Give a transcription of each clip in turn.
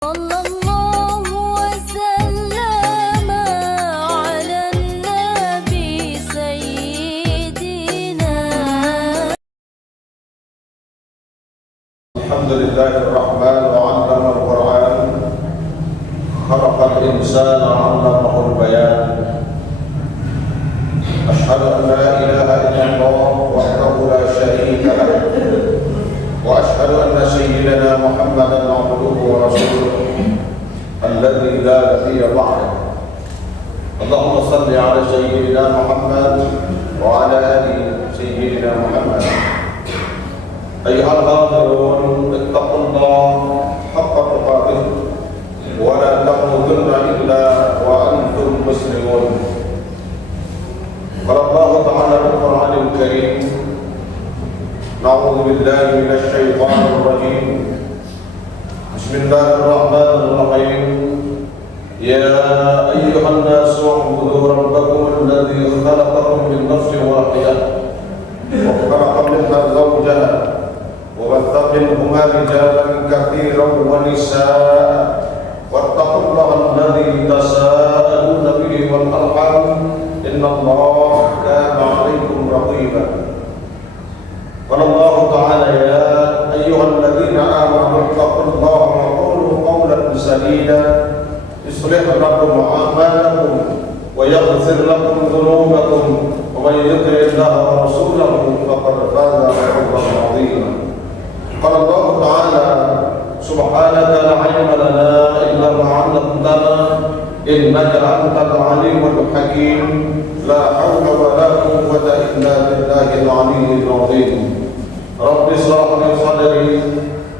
صلى الله وسلم على النبي سيدنا. الحمد لله الرحمن وعلم القرآن خلق الإنسان علمه البيان. أشهد أن لا إله إلا الله وحده لا شريك له، وأشهد أن سيدنا محمدا عبده ورسوله الذي لا نبي بعده. اللهم صل على سيدنا محمد وعلى آل سيدنا محمد. أيها الحاضرون، اتقوا الله حق تقاته ولا تموتن إلا وأنتم مسلمون. قال الله تعالى في القرآن الكريم: نعوذ بالله من الشيطان الرجيم. بسم الله الرحمن الرحيم. يا أيها الناس اعبدوا ربكم الذي خلقكم من نفس واحدة وخلق منها زوجها وبث منهما رجالا كثيرا ونساء واتقوا الله الذي تساءلون به والأرحام إن الله كان عليكم رقيبا. قال الله تعالى: يا أيها الذين آمنوا اتقوا الله وقولوا قولا سديدا يصلح لكم أعمالكم ويغفر لكم ذنوبكم ومن يطع الله ورسوله فقد فاز فوزا عظيما. قال الله تعالى: سبحانك لا علم لنا إلا ما علمتنا إنك أنت العليم الحكيم. لا حول ولا قوة إلا بالله العلي العظيم. رب اشرح لي صدري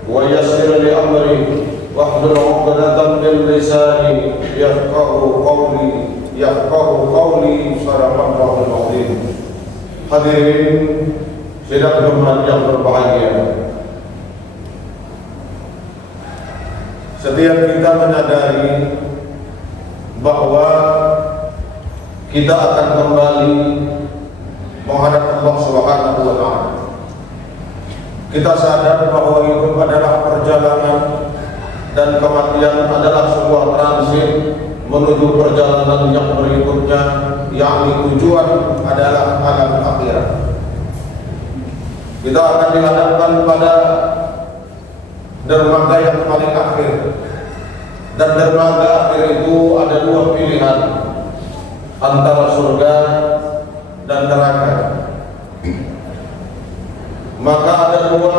ويسر لي أمري واحلل عقدة من لساني يفقهوا قولي. صدق الله العظيم. Hadirin sidang Jumat yang berbahagia, setiap kita menyadari bahwa kita akan kembali menghadap Allah Subhanahu wa Ta'ala. Kita sadar bahwa hidup adalah perjalanan dan kematian adalah sebuah transit menuju perjalanan yang berikutnya, yakni tujuan adalah alam akhirat. Kita akan dihadapkan pada dermaga yang paling akhir, dan dermaga akhir itu ada dua pilihan, antara surga dan neraka. Maka ada dua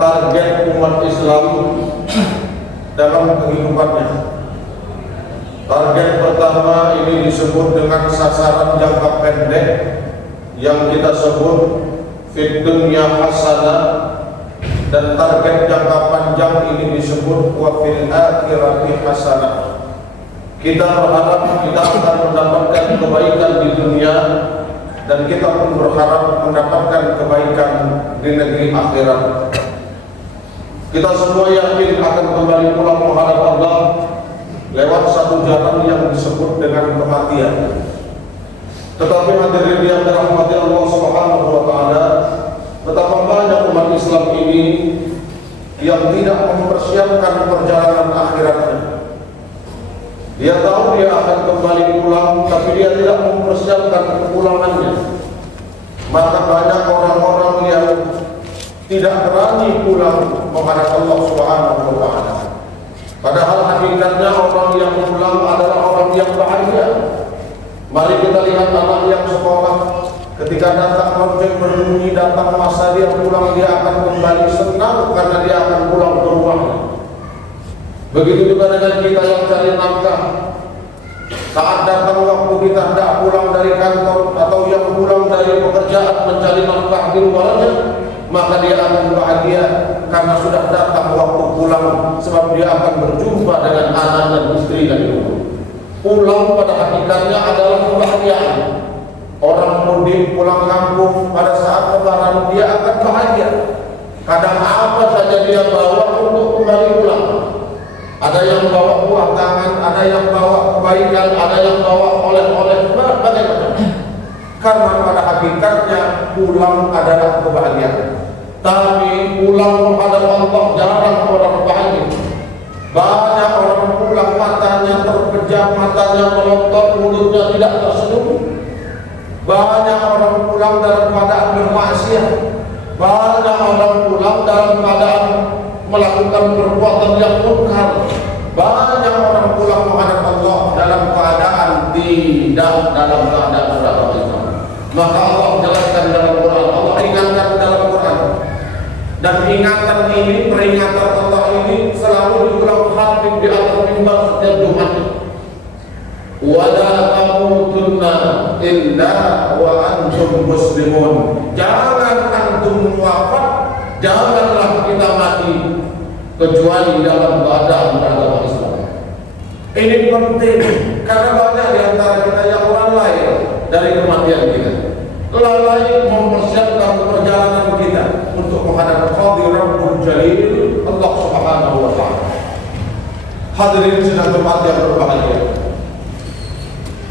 target umat Islam dalam kehidupannya. Target pertama ini disebut dengan sasaran jangka pendek yang kita sebut fid dunya hasanah, dan target jangka panjang ini disebut wa fil akhirati hasanah. Kita berharap kita akan mendapatkan kebaikan di dunia, dan kita pun berharap mendapatkan kebaikan di negeri akhirat. Kita semua yakin akan kembali pulang menghadap Allah lewat satu jalan yang disebut dengan kematian. Tetapi hadirin yang dirahmati Allah Subhanahu wa Ta'ala, betapa banyak umat Islam ini yang tidak mempersiapkan perjalanan akhiratnya. Dia tahu dia akan kembali pulang, tapi dia tidak mempersiapkan kepulangannya. Maka banyak orang-orang yang tidak berani pulang menghadap Allah Subhanahu wa Ta'ala. Padahal hakikatnya orang yang pulang adalah orang yang bahagia. Mari kita lihat anak yang sekolah, ketika datang lonceng berbunyi, datang masa dia pulang, dia akan kembali senang karena dia akan pulang ke rumahnya. Begitu juga dengan kita yang cari nafkah. Saat datang waktu kita tidak pulang dari kantor atau yang pulang dari pekerjaan mencari nafkah di rumahnya, maka dia akan bahagia karena sudah datang waktu pulang, sebab dia akan berjumpa dengan anak dan istri di rumah. Pulang pada hakikatnya adalah kebahagiaan. Orang mudik pulang kampung pada saat lebaran dia akan bahagia. Kadang apa saja dia bawa untuk kembali pulang. Ada yang bawa buah tangan, ada yang bawa kebaikan, ada yang bawa oleh-oleh, bagaimana? Karena pada hakikatnya pulang adalah kebahagiaan. Tapi pulang menghadap Allah jarang orang bahagia. Banyak orang pulang matanya terpejam, matanya melotot, mulutnya tidak tersenyum. Banyak orang pulang dalam keadaan bermaksiat. Banyak orang pulang dalam keadaan melakukan perbuatan yang munkar. Banyak orang pulang menghadap Allah dalam keadaan tidak dalam keadaan beragama Islam. Maka Allah jelaskan dalam Quran, Allah ingatkan dalam Quran. Dan ingatan ini, peringatan Allah ini selalu diulang khatib di atas mimbar setiap Jumat. Wala tamutunna illa wa antum muslimun. Jangan antum wafat, janganlah kita mati kecuali dalam keadaan beragama Islam. Ini penting karena banyak di antara kita yang lalai dari kematian kita. Lalai mempersiapkan perjalanan kita untuk menghadap Qadir Rabbul Jalil Allah Subhanahu wa taala. Hadirin sidang Jumat yang berbahagia.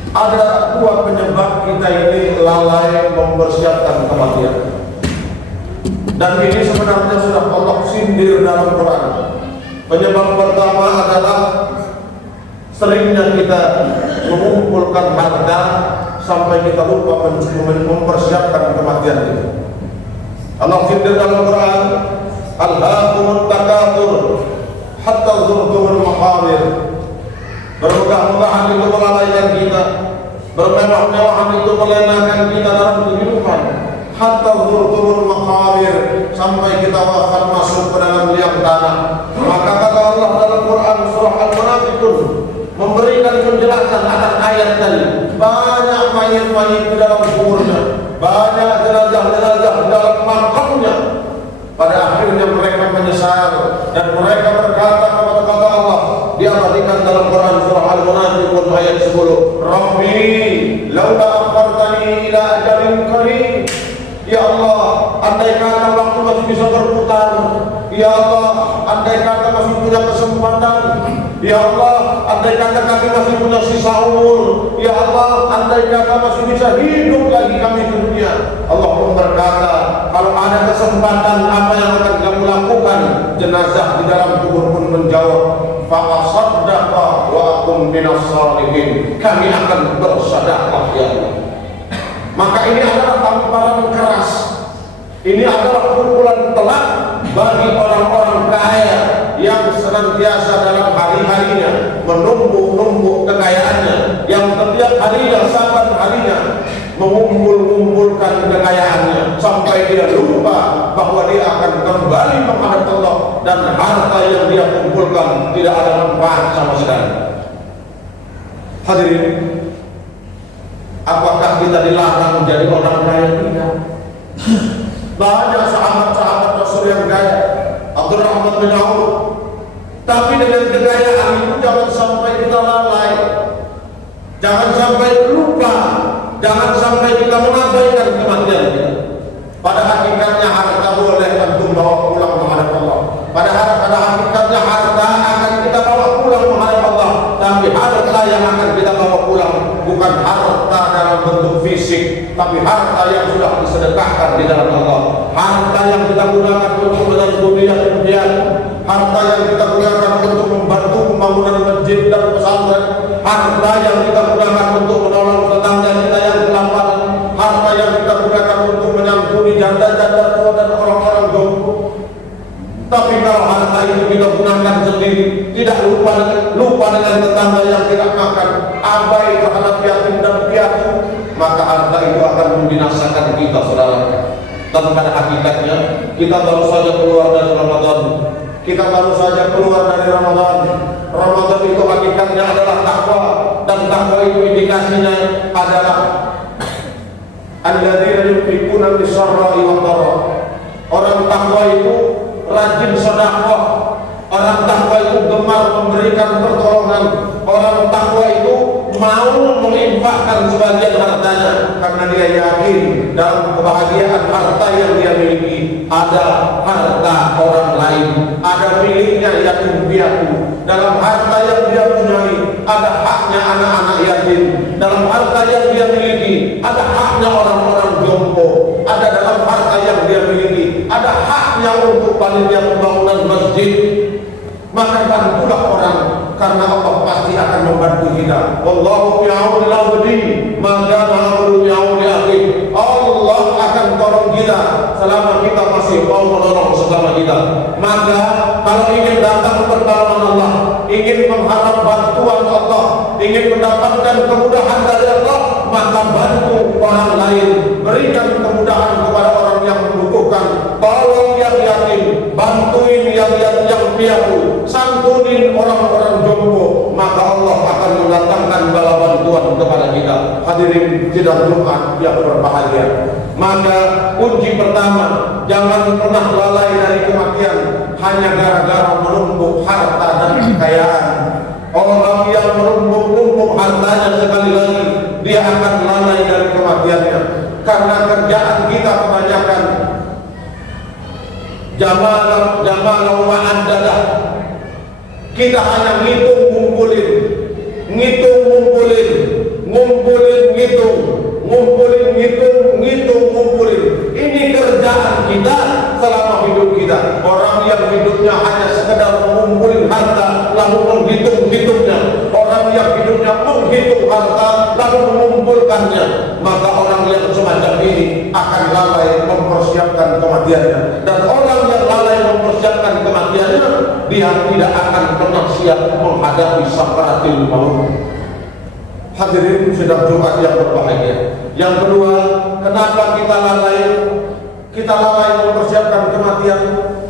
Ada dua penyebab kita ini lalai mempersiapkan kematian. Dan ini sebenarnya sudah Allah sindir dalam Quran. Penyebab pertama adalah seringnya kita mengumpulkan harta sampai kita lupa mempersiapkan kematian kita. Allah sindir dalam Quran, Alhaakumut takatsur hatta zurtumul maqabir. Bermegah-megahan itu melalaikan kita, bermewah-mewahan itu melenakan kita dalam kehidupan. Hatta zurtumul maqabir, sampai kita wafat masuk ke dalam liang tanah. Maka kata Allah dalam Quran surah Al-Munafiqun memberikan penjelasan atas ayat tadi. Banyak mayat-mayat di dalam kuburnya, banyak jenazah-jenazah di dalam makamnya. Pada akhirnya mereka menyesal dan mereka berkata kepada Allah, diabadikan dalam Quran surah Al-Munafiqun ayat 10, Rabbi laula akhartani ila ajalin qarib. Ya Allah, andai kata waktu masih bisa berputar. Ya Allah, andai kata masih punya kesempatan. Ya Allah, andai kata kami masih punya sisa umur. Ya Allah, andai kata masih bisa hidup lagi kami di dunia. Allah pun berkata, kalau ada kesempatan apa yang akan kamu lakukan? Jenazah di dalam kubur pun menjawab, fa asaddaqa wa akum minas shalihin. Kami akan bersedekah ya Allah. Maka ini adalah tamparan keras. Ini adalah pukulan telak bagi orang-orang kaya yang senantiasa dalam hari-harinya menumpuk-numpuk kekayaannya, yang setiap harinya, saban harinya mengumpul-kumpulkan kekayaannya sampai dia lupa bahwa dia akan kembali menghadap Allah dan harta yang dia kumpulkan tidak ada manfaat sama sekali. Hadirin, apakah kita dilarang menjadi orang kaya? Tidak. Banyak sahabat-sahabat Rasul yang kaya, Abdurrahman bin Auf. Tapi dengan kekayaan itu jangan sampai kita lalai, jangan sampai lupa, jangan sampai kita mengabaikan kematian kita. Pada hakikatnya harta boleh antum bawa pulang menghadap Allah. Pada hakikatnya harta akan kita bawa pulang menghadap Allah. Tapi harta yang akan kita bawa pulang bukan harta dalam bentuk fisik, tapi harta yang sudah disedekahkan di dalam Allah. Harta yang kita gunakan untuk menanggung yatim, harta yang kita gunakan untuk membantu pembangunan masjid dan pesantren, harta yang kita gunakan untuk menolong tetangga kita yang kelaparan, harta yang kita gunakan untuk menyantuni janda-janda tua dan orang-orang jompo. Tapi kalau harta itu kita gunakan sendiri, tidak lupa dengan tetangga yang tidak makan, abai terhadap yatim dan piatu, maka harta itu akan membinasakan kita, saudara. Dan pada hakikatnya kita baru saja keluar dari Ramadan. Kita baru saja keluar dari Ramadan. Ramadan itu hakikatnya adalah takwa, dan takwa itu indikasinya adalah alladzina yunfiquna bis-sarra'i wad-dharra. Orang takwa itu rajin sedekah. Orang takwa itu gemar memberikan pertolongan. Orang takwa itu mau menginfakkan sebagian hartanya karena dia yakin dalam kebahagiaan harta yang dia miliki ada harta orang lain, ada miliknya yatim piatu. Dalam harta yang dia punyai ada haknya anak-anak yatim. Dalam harta yang dia miliki ada haknya orang-orang jompo. Ada dalam harta yang dia miliki ada haknya untuk panitia pembangunan masjid. maka bantulah orang, karena Allah pasti akan membantu kita. Wallahu ya'udhu al-abdi maka ma'udhu ya'udhu akhi. Allah akan tolong kita selama kita masih mau menolong sesama kita. Maka kalau ingin datang pertolongan Allah, ingin mengharap bantuan Allah, ingin mendapatkan kemudahan dari Allah, maka bantu orang lain, berikan kemudahan kepada orang yang membutuhkan, tolong yang yatim, bantuin yang piatu, santunin orang-orang jompo, maka Allah akan mendatangkan bala bantuan kepada kita. Hadirin sidang Jumat yang berbahagia, maka kunci pertama, jangan pernah lalai dari kematian hanya gara-gara menumpuk harta dan kekayaan. Orang yang menumpuk hartanya sekali lagi, dia akan lalai dari kematiannya, karena kerjaan kita kebanyakan jamalah wa'adadah. Kita hanya ngumpulin, ngumpulin. Ini kerjaan kita selama hidup kita. Orang yang hidupnya hanya sekedar mengumpulin harta lalu menghitungnya, orang yang hidupnya menghitung harta lalu mengumpulkannya, maka orang yang semacam ini akan lalai mempersiapkan kematiannya. Dan orang yang lalai mempersiapkan kematiannya, dia tidak akan pernah siap menghadapi sakaratul maut. Hadirin sidang Jumat yang berbahagia. Yang kedua, kenapa kita lalai? Kita lalai mempersiapkan kematian.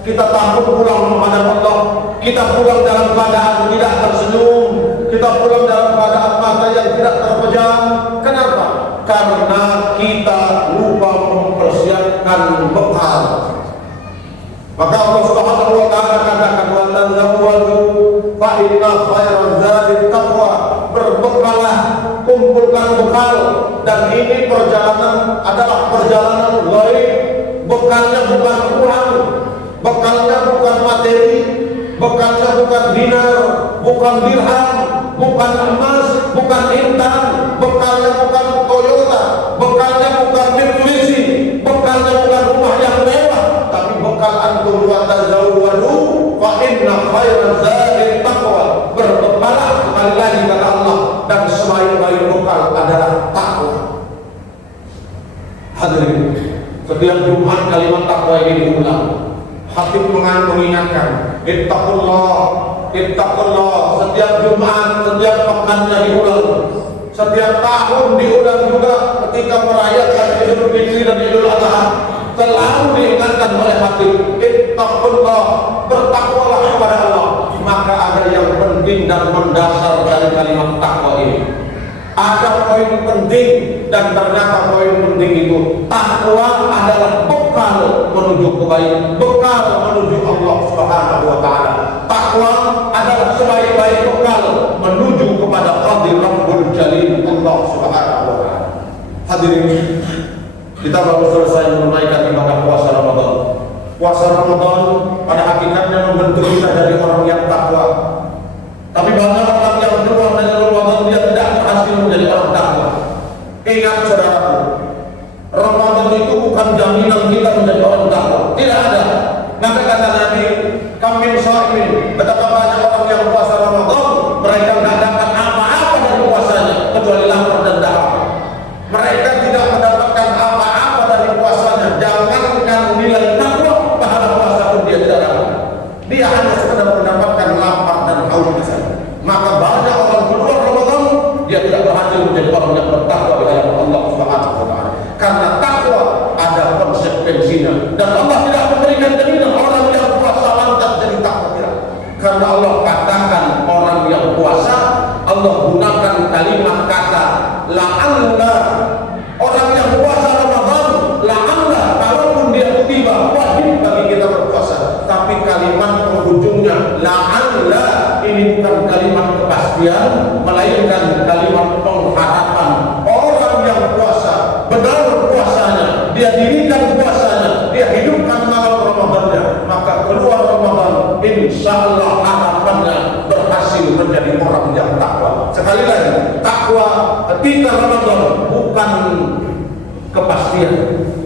Kita takut pulang menghadap Allah. Kita pulang dalam keadaan tidak tersenyum. Kita pulang dalam keadaan mata yang tidak terpejam. Kenapa? Karena kita lupa mempersiapkan bekal. Maka Allah Subhanahu wa taala katakan, wa tazawwadu fa inna khairaz zadi taqwa. Berbekalah, kumpulkan bekal, dan ini perjalanan adalah perjalanan ghaib. Bekalnya bukan uang, bekalnya bukan materi, bekalnya bukan dinar, bukan dirham, bukan emas, bukan intan, bekalnya bukan Toyota, bekalnya bukan Mitsubishi, bekalnya bukan rumah yang mewah, tapi bekal antum wa tazawwadu fa inna khairaz zadi taqwa. Berbekalah, sekali lagi kata Allah, dan sebaik-baik bekal adalah takwa. Hadirin, setiap Jumat kalimat takwa ini diulang. Khatib mengingatkan, ittaqullah, ittaqullah. Setiap Jumat, setiap pekannya diulang. Setiap tahun diulang juga ketika merayakan Idul Fitri dan Idul Adha. Selalu diingatkan oleh khatib, ittaqullah, bertakwalah kepada Allah. Maka ada yang penting dan mendasar dari kalimat takwa ini. Ada poin penting, dan ternyata poin penting itu takwa adalah bekal menuju kebaikan, bekal menuju Allah Subhanahu wa taala. Takwa adalah sebaik-baik bekal menuju kepada Qadir Rabbul Jalil Allah Subhanahu wa taala. Hadirin, kita baru selesai menunaikan ibadah puasa Ramadan. Puasa Ramadan pada hakikatnya membentuk kita jadi orang yang takwa. Tapi banyak orang yang keluar dari Ramadan dia tidak berhasil menjadi orang takwa. Ingat saudaraku, Ramadan itu bukan jaminan kita menjadi orang takwa. Tidak ada. Maka kata Nabi, kamin sha'imin, betapa banyak orang yang puasa Ramadan, mereka tidak dapat apa-apa dari puasanya kecuali lapar dan dahaga. Mereka tidak mendapatkan apa-apa dari puasanya. Jangankan nilai takwa, pahala puasa pun dia tidak dapat. Dia hanya sekedar mendapatkan lapar dan haus saja. Maka banyak orang keluar Ramadan, dia tidak berhasil menjadi orang yang bertakwa di hadapan Allah Subhanahu wa taala. Karena takwa ada konsekuensinya, dan Allah tidak memberikan jaminan orang yang puasa lantas jadi takwa, tidak. Karena Allah katakan orang yang puasa, Allah gunakan kalimat kata la'alla. Orang yang puasa Ramadan, la'alla, kalaupun dia tiba wajib bagi kita berpuasa, tapi kalimat penghujungnya la'alla ini bukan kalimat kepastian, melainkan kalimat pengharapan. Orang yang puasa, benar puasanya, dia dirikan puasanya, dia hidupkan malam Ramadannya, maka keluar Ramadan, insya Allah harapannya berhasil menjadi orang yang takwa. Sekali lagi, takwa ketika Ramadan bukan kepastian,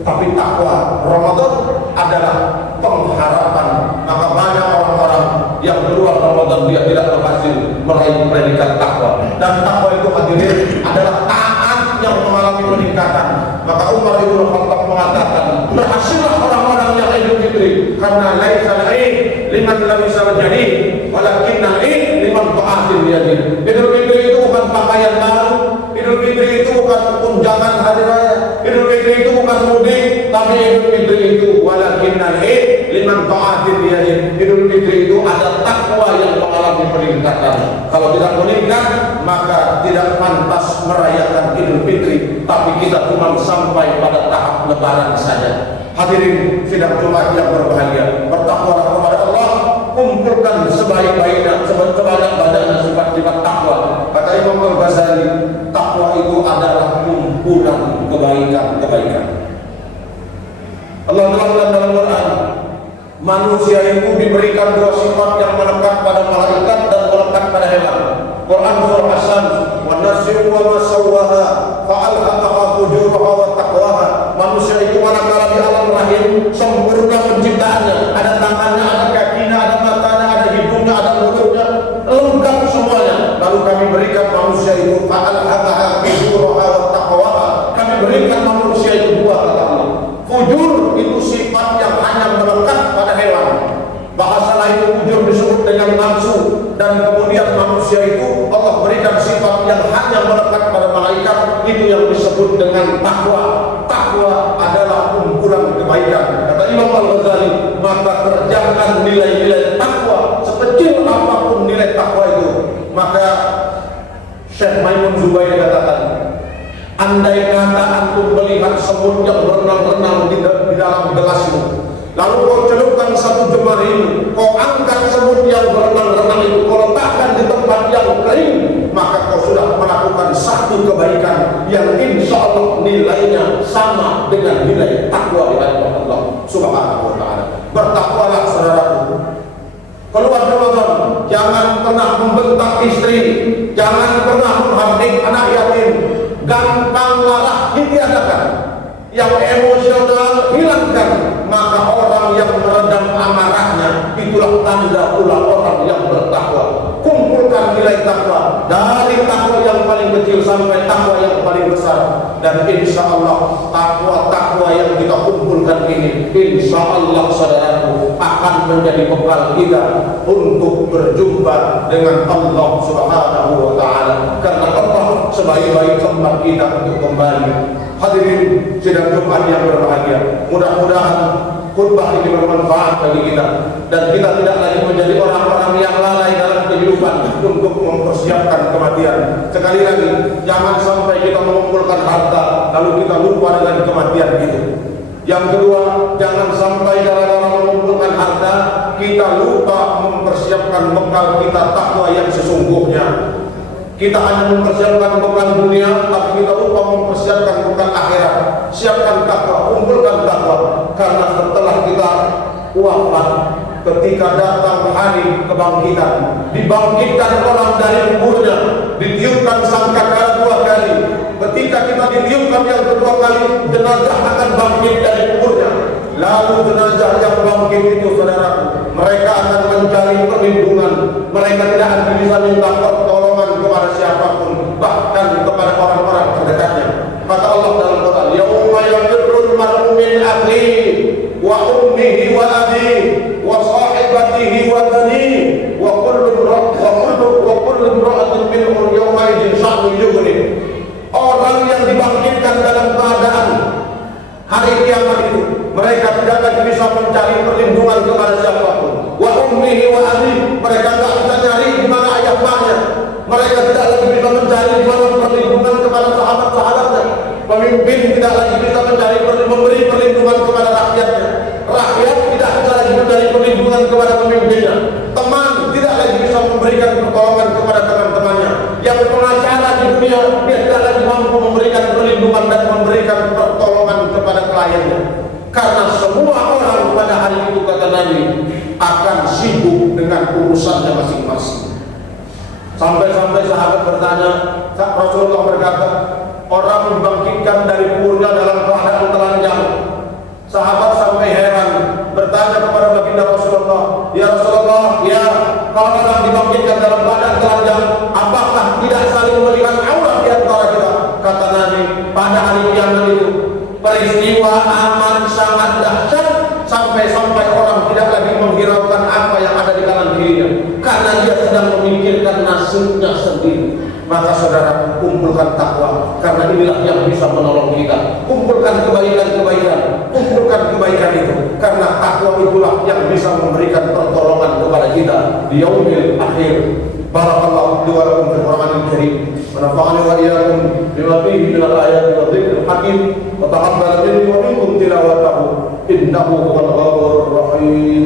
tapi takwa Ramadan adalah pengharapan. Maka banyak orang-orang yang keluar Ramadan dia tidak berhasil meraih predikat takwa. Dan takwa itu hadirin adalah taat yang mengalami peningkatan. Maka Umar Ibn Khattab mengatakan, berhasillah orang-orang yang Idul Fitri karena laisal Id liman labisal jadid walakinnal Id liman ta'atil yadid. Idul Fitri itu bukan pakaian baru, Idul Fitri itu bukan tunjangan hari raya, Idul Fitri itu bukan mudik, tapi Idul Fitri itu walakinnal Id liman ta'atil yadid. Idul Fitri itu ada takwa yang mengalami peningkatan. Kalau tidak meningkat, maka tidak pantas merayakan Idul Fitri, tapi kita cuma sampai pada tahap lebaran saja. Hadirin sidang Jumat yang berbahagia, bertakwalah kepada Allah, kumpulkan sebaik-baiknya, sebanyak-banyaknya sifat-sifat takwa. Kata Imam Al-Ghazali, takwa itu adalah kumpulan kebaikan-kebaikan. Allah telah dalam Quran, manusia itu diberikan dua sifat yang melekat pada malaikat dan melekat pada hewan. Quran surah As-Sams, wa nafsin wa ma sawwaha fa'alhamaha fujuraha wa taqwaha. Manusia itu manakala di alam rahim sempurna penciptaannya, ada tangannya, ada kakinya, ada matanya, ada hidungnya, ada mulutnya, lengkap semuanya. Lalu kami berikan manusia itu fa'alhamaha fujuraha wa taqwaha. Kami berikan manusia itu dua, kata Allah. Fujur itu sifat yang hanya melekat pada hewan. Bahasa lain fujur disebut dengan nafsu. Dan kemudian manusia itu Allah berikan sifat yang hanya melekat pada malaikat, itu yang disebut dengan takwa. Takwa adalah kumpulan kebaikan. Kata Imam Al-Ghazali, maka kerjakan nilai-nilai takwa sekecil apapun nilai takwa itu. Maka Syekh Maimun Zubair katakan, andai kata antum melihat semut yang berenang-renang di dalam gelasmu, lalu kau celupkan satu jemarimu, kau angkat semut yang berenang-renang itu, kau letakkan di tempat yang kering, maka kau sudah melakukan satu kebaikan yang insya Allah nilainya sama dengan nilai takwa di hadapan Allah Subhanahu wa ta'ala. Bertakwalah saudaraku. Keluar Ramadan, jangan pernah membentak istri, jangan pernah menghardik anak yatim, gampang marah ditiadakan, yang emosional hilangkan. Maka orang yang meredam amarahnya, itulah tanda pula orang yang bertakwa. Kumpulkan nilai takwa, dari takwa yang paling kecil sampai takwa yang paling besar. Dan insya Allah takwa-takwa yang kita kumpulkan ini, insya Allah saudaraku, akan menjadi bekal kita untuk berjumpa dengan Allah Subhanahu wa ta'ala. Karena Allah sebaik-baik tempat kita untuk kembali. Hadirin sidang Jumat yang berbahagia, mudah-mudahan khutbah ini bermanfaat bagi kita dan kita tidak lagi menjadi orang-orang yang lalai dalam kehidupan untuk mempersiapkan kematian. Sekali lagi, jangan sampai kita mengumpulkan harta lalu kita lupa dengan kematian itu. Yang kedua, jangan sampai gara-gara mengumpulkan harta kita lupa mempersiapkan bekal kita takwa yang sesungguhnya. Kita hanya mempersiapkan bekal dunia, tapi kita lupa mempersiapkan bekal akhirat. Siapkan takwa, kumpulkan takwa, karena setelah kita wafat, ketika datang hari kebangkitan, dibangkitkan orang dari kuburnya, ditiupkan sangkakala 2 kali. Ketika kita ditiupkan yang kedua kali, jenazah akan bangkit dari kuburnya. Lalu jenazah yang bangkit itu, saudaraku, mereka akan mencari perlindungan. Mereka tidak akan bisa minta pertolongan kepada siapapun, bahkan kepada orang-orang terdekatnya. Kata Allah dalam Quran, yauma yafirrul mar'u min akhihi wa ummihi wa abihi wa sahibatihi wa banihi wa kullu imra'atin minhum yawma idhin sha'nun yughni. Orang yang dibangkitkan dalam keadaan hari kiamat itu, mereka tidak lagi bisa mencari perlindungan kepada siapapun. Wa ummihi wa abihi, mereka tidak bisa nyari di mana ayah mbaknya. Mereka tidak lagi bisa mencari di mana perlindungan kepada sahabat-sahabatnya. Pemimpin tidak lagi bisa memberi perlindungan kepada rakyatnya. Rakyat tidak bisa lagi mencari perlindungan kepada pemimpinnya. Teman tidak lagi bisa memberikan pertolongan kepada teman-temannya. Yang pengacara di dunia, dia tidak lagi mampu memberikan perlindungan dan memberikan pertolongan kepada kliennya. Karena semua orang pada hari itu, kata Nabi, akan sibuk dengan urusannya masing-masing. Sampai-sampai sahabat bertanya, Rasulullah berkata, orang dibangkitkan dari kuburnya dalam keadaan telanjang. Sahabat sampai heran, bertanya kepada baginda Rasulullah, ya Rasulullah, ya orang dibangkitkan dalam keadaan telanjang, apakah tidak saling melihat aurat di antara kita? Kata Nabi, pada hari kiamat itu peristiwa aman sangat dahsyat, sampai-sampai orang tidak lagi menghiraukan apa yang ada di kanan dirinya, karena dia sedang memikirkan nasibnya sendiri. Maka saudara, kumpulkan takwa, karena inilah yang bisa menolong kita. Kumpulkan kebaikan-kebaikan, kumpulkan kebaikan itu, karena takwa itulah yang bisa memberikan pertolongan kepada kita di yaumil akhir. Barakallahu li wa lakum fil Qur'anil Karim, wa nafa'ani wa iyyakum bima fihi minal ayati wa dzikril hakim, wa taqabbal minni wa minkum tilawatahu innahu huwal ghafurur rahim.